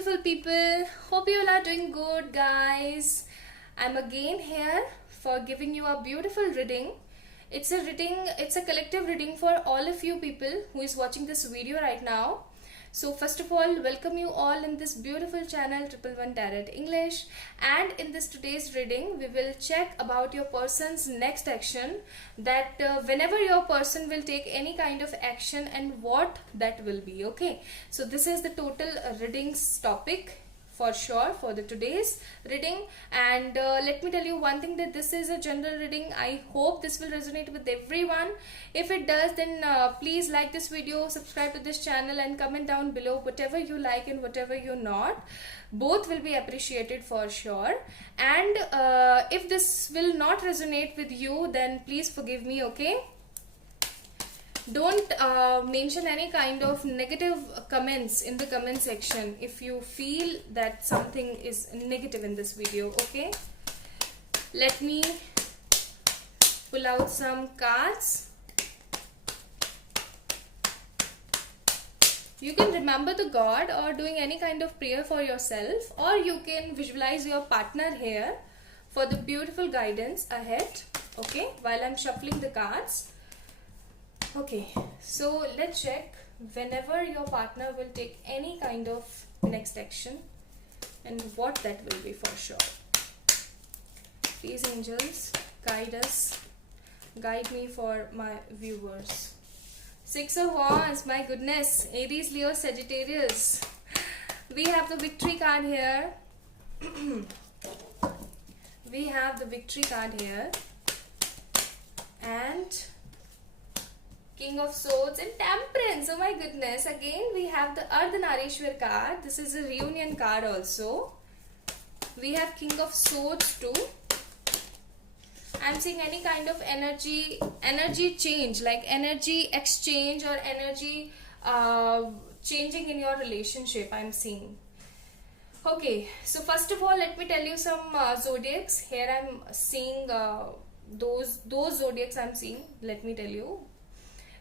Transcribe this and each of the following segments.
beautiful people. Hope you all are doing good, guys. I'm again here for giving you a beautiful reading. It's a collective reading for all of you people who is watching this video right now. So first of all, welcome you all in this beautiful channel 111 Tarot English, and in this today's reading we will check about your person's next action, that whenever your person will take any kind of action and what that will be. Okay, so this is the total readings topic for sure for the today's reading. And let me tell you one thing, that this is a general reading. I hope this will resonate with everyone. If it does, then please like this video, subscribe to this channel, and comment down below whatever you like and whatever you not. Both will be appreciated for sure. And if this will not resonate with you, then please forgive me. Okay, don't mention any kind of negative comments in the comment section if you feel that something is negative in this video. Okay, let me pull out some cards. You can remember the God or doing any kind of prayer for yourself, or you can visualize your partner here for the beautiful guidance ahead. Okay, while I'm shuffling the cards. Okay, so let's check whenever your partner will take any kind of next action and what that will be for sure. Please, angels, guide us, guide me for my viewers. Six of Wands, my goodness, Aries, Leo, Sagittarius. We have the victory card here. We have the victory card here, and King of Swords and Temperance. Oh my goodness. Again, we have the Ardhanarishwar card. This is a reunion card also. We have King of Swords too. I'm seeing any kind of energy change, like energy exchange or energy changing in your relationship, I'm seeing. Okay, so first of all, let me tell you some zodiacs. Here I'm seeing those zodiacs I'm seeing. Let me tell you.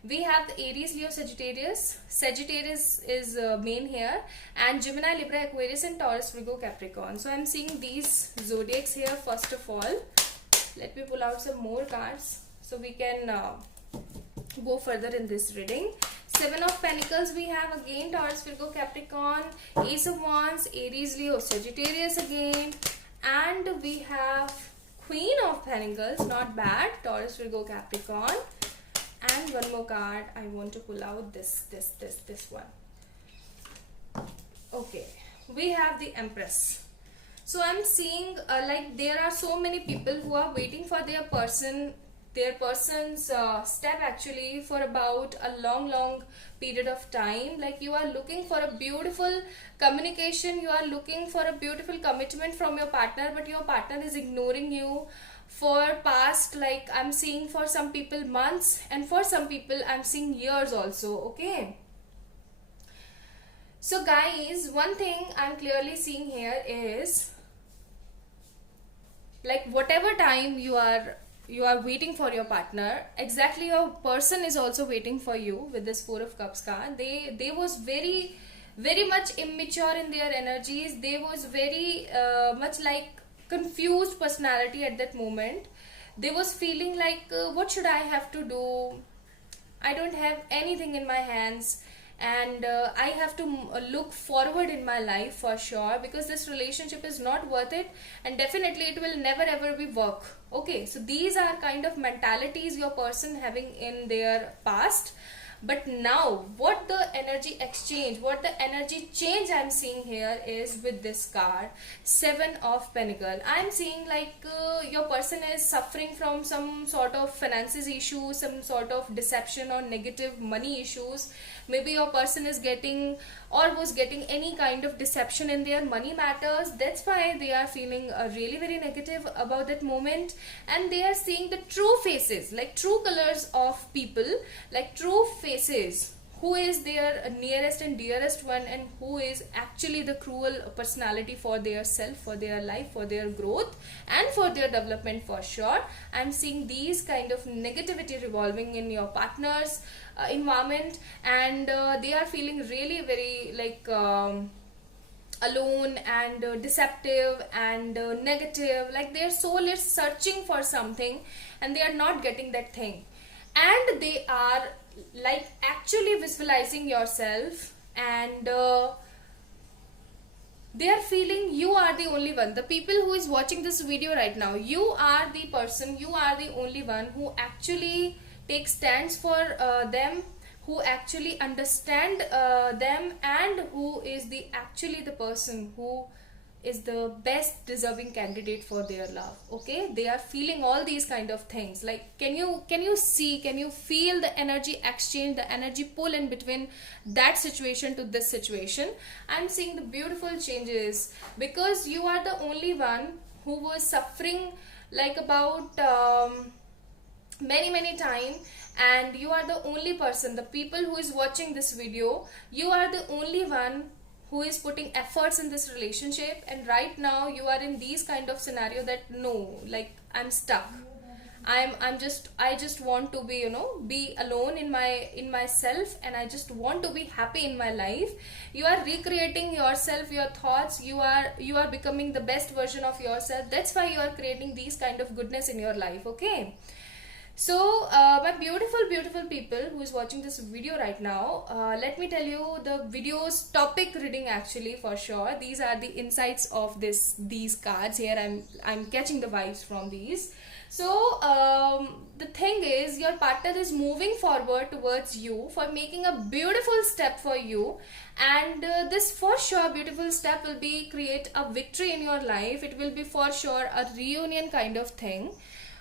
We have the Aries, Leo, Sagittarius. Sagittarius is main here, and Gemini, Libra, Aquarius, and Taurus, Virgo, Capricorn. So I'm seeing these zodiacs here first of all. Let me pull out some more cards so we can go further in this reading. Seven of Pentacles we have again, Taurus, Virgo, Capricorn. Ace of Wands, Aries, Leo, Sagittarius again. And we have Queen of Pentacles, not bad, Taurus, Virgo, Capricorn. And one more card I want to pull out, this one. Okay, we have the Empress. So I'm seeing like there are so many people who are waiting for their person's step actually for about a long period of time. Like you are looking for a beautiful communication, you are looking for a beautiful commitment from your partner, but your partner is ignoring you for past, like I'm seeing for some people months, and for some people I'm seeing years also. Okay, so guys, one thing I'm clearly seeing here is, like whatever time you are waiting for your partner, exactly your person is also waiting for you. With this Four of Cups card, they was very much immature in their energies. They was very much like confused personality at that moment. They was feeling like what should I have to do? I don't have anything in my hands, and I have to look forward in my life for sure, because this relationship is not worth it, and definitely it will never ever be work. Okay, so these are kind of mentalities your person having in their past. But now what the energy exchange, what the energy change I'm seeing here is with this card, Seven of Pentacles. I'm seeing like your person is suffering from some sort of finances issue, some sort of deception or negative money issues. Maybe your person is getting or was getting any kind of deception in their money matters. That's why they are feeling really very negative about that moment, and they are seeing the true faces, like true colors of people, like true faces, who is their nearest and dearest one, and who is actually the cruel personality for their self, for their life, for their growth, and for their development for sure. I'm seeing these kind of negativity revolving in your partner's environment, and they are feeling really very like alone and deceptive and negative, like their soul is searching for something and they are not getting that thing, and they are like actually visualizing yourself, and they are feeling you are the only one. The people who is watching this video right now, you are the person, you are the only one who actually takes stands for them, who actually understand them, and who is the actually the person who is the best deserving candidate for their love. Okay, they are feeling all these kind of things. Like can you see, can you feel the energy exchange, the energy pull in between that situation to this situation? I'm seeing the beautiful changes, because you are the only one who was suffering like about many time, and you are the only person, the people who is watching this video, you are the only one who is putting efforts in this relationship, and right now you are in these kind of scenario that no, like I'm stuck, I just want to be, you know, be alone in myself, and I just want to be happy in my life. You are recreating yourself, your thoughts, you are becoming the best version of yourself. That's why you are creating these kind of goodness in your life. Okay, so my beautiful people who is watching this video right now, let me tell you the video's topic reading actually for sure. These are the insights of these cards here. I'm catching the vibes from these. So the thing is, your partner is moving forward towards you for making a beautiful step for you, and this for sure beautiful step will be create a victory in your life. It will be for sure a reunion kind of thing,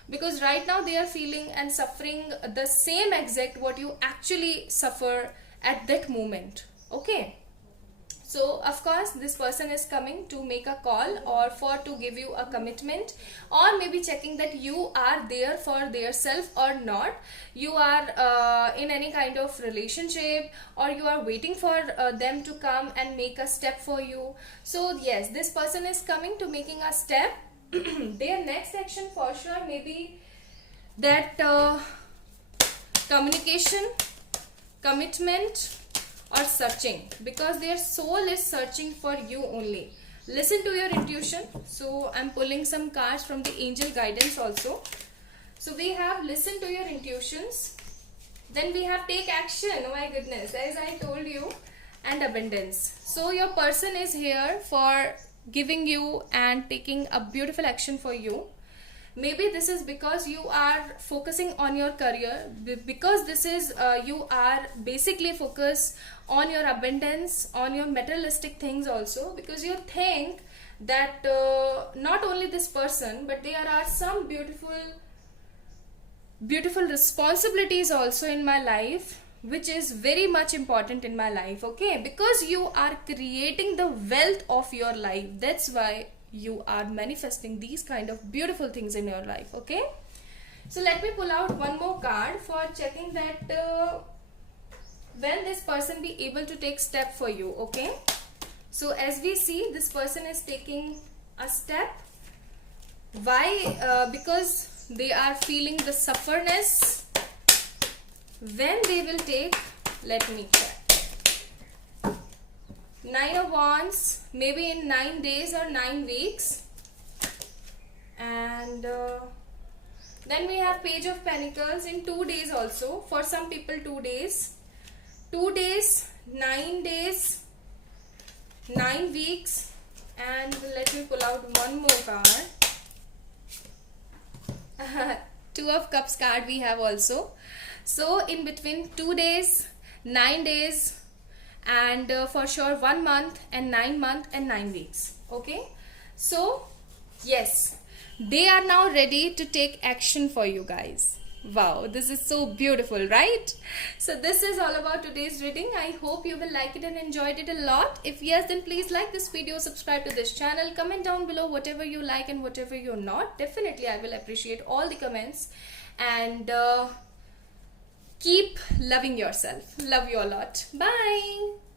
because right now they are feeling and suffering the same exact what you actually suffer at that moment. Okay, so of course this person is coming to make a call, or for to give you a commitment, or maybe checking that you are there for their self or not, you are in any kind of relationship, or you are waiting for them to come and make a step for you. So yes, this person is coming to making a step. Their next action for sure may be that communication, commitment, or searching, because their soul is searching for you only. Listen to your intuition. So I'm pulling some cards from the angel guidance also. So we have listen to your intuitions, then we have take action. Oh my goodness, as I told you, and abundance. So your person is here for giving you and taking a beautiful action for you. Maybe this is because you are focusing on your career, because this is you are basically focused on your abundance, on your materialistic things also, because you think that not only this person, but there are some beautiful responsibilities also in my life, which is very much important in my life. Okay, because you are creating the wealth of your life, that's why you are manifesting these kind of beautiful things in your life. Okay, so let me pull out one more card for checking that when this person be able to take step for you. Okay, so as we see, this person is taking a step. Why? Because they are feeling the sufferness. When they will take, let me check. 9 of Wands, maybe in 9 days or 9 weeks. And then we have Page of Pentacles in 2 days also. For some people 2 days. 2 days, 9 days, 9 weeks. And let me pull out one more card. Two of Cups card we have also. So in between 2 days, 9 days, and for sure 1 month and 9 months and 9 weeks. Okay, so yes, they are now ready to take action for you guys. Wow, this is so beautiful, right? So this is all about today's reading. I hope you will like it and enjoyed it a lot. If yes, then please like this video, subscribe to this channel, comment down below whatever you like and whatever you're not. Definitely I will appreciate all the comments, and keep loving yourself. Love you a lot. Bye.